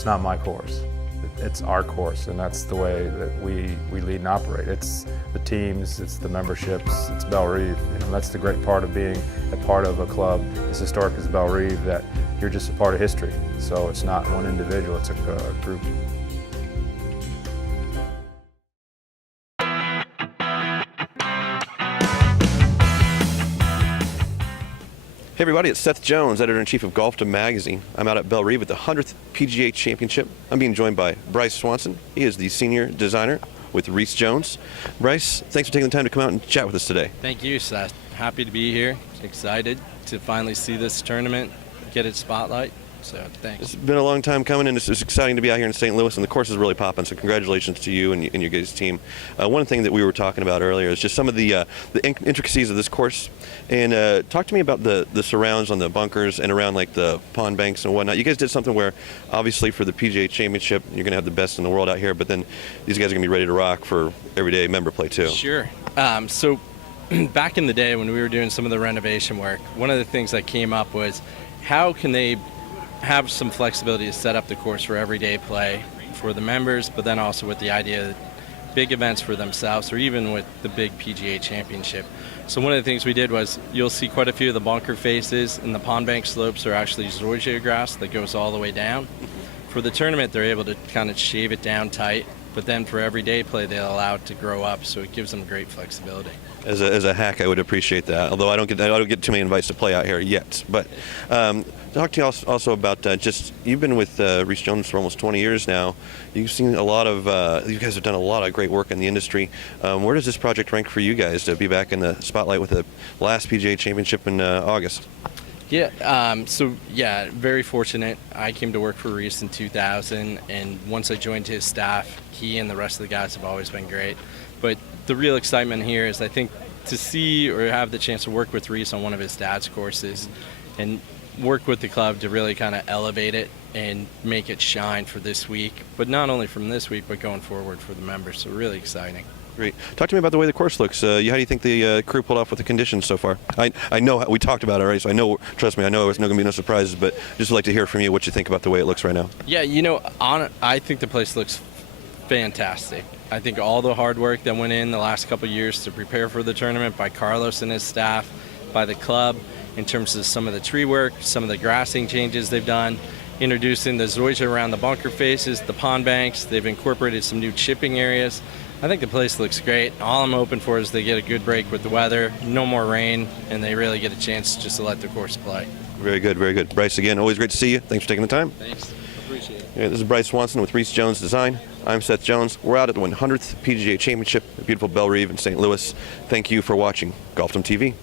It's not my course. It's our course, and that's the way that we lead and operate. It's the teams, it's the memberships, it's Bellerive. That's the great part of being a part of a club as historic as Bellerive, that you're just a part of history. So it's not one individual, it's a group. Hey everybody, it's Seth Jones, Editor-in-Chief of Golfdom Magazine. I'm out at Bellerive at the 100th PGA Championship. I'm being joined by Bryce Swanson. He is the Senior Designer with Reese Jones. Bryce, thanks for taking the time to come out and chat with us today. Thank you, Seth. Happy to be here. Excited to finally see this tournament get its spotlight. So thanks. It's been a long time coming, and it's exciting to be out here in St. Louis, and the course is really popping, so congratulations to you and your guys' team. One thing that we were talking about earlier is just some of the intricacies of this course. And talk to me about the surrounds on the bunkers and around like the pond banks and whatnot. You guys did something where, obviously for the PGA Championship, you're going to have the best in the world out here, but then these guys are going to be ready to rock for everyday member play too. Sure. So back in the day when we were doing some of the renovation work, one of the things that came up was how can they have some flexibility to set up the course for everyday play for the members, but then also with the idea that big events for themselves, or even with the big PGA Championship. So one of the things we did was, you'll see quite a few of the bunker faces and the pond bank slopes are actually zoysia grass that goes all the way down. For the tournament, they're able to kind of shave it down tight, but then for everyday play, they allow it to grow up, so it gives them great flexibility. As a hack, I would appreciate that. Although I don't get too many invites to play out here yet. But talk to you also about just, you've been with Reese Jones for almost 20 years now. You've seen a lot of, you guys have done a lot of great work in the industry. Where does this project rank for you guys to be back in the spotlight with the last PGA Championship in August? Yeah, so yeah, very fortunate. I came to work for Reese in 2000, and once I joined his staff, he and the rest of the guys have always been great. But the real excitement here is, I think, to see or have the chance to work with Reese on one of his dad's courses and work with the club to really kind of elevate it and make it shine for this week, but not only from this week, but going forward for the members. So really exciting. Great. Talk to me about the way the course looks. How do you think the crew pulled off with the conditions so far? I know we talked about it already, so I know, trust me, I know there's going to be no surprises, but just would like to hear from you what you think about the way it looks right now. Yeah, you know, I think the place looks fantastic. I think all the hard work that went in the last couple of years to prepare for the tournament by Carlos and his staff, by the club, in terms of some of the tree work, some of the grassing changes they've done, introducing the zoysia around the bunker faces, the pond banks. They've incorporated some new chipping areas. I think the place looks great. All I'm hoping for is they get a good break with the weather, no more rain, and they really get a chance just to let the course play. Very good, very good. Bryce, again, always great to see you. Thanks for taking the time. Thanks. Appreciate it. Yeah, this is Bryce Swanson with Reese Jones Design. I'm Seth Jones. We're out at the 100th PGA Championship at beautiful Bellerive in St. Louis. Thank you for watching Golfdom TV.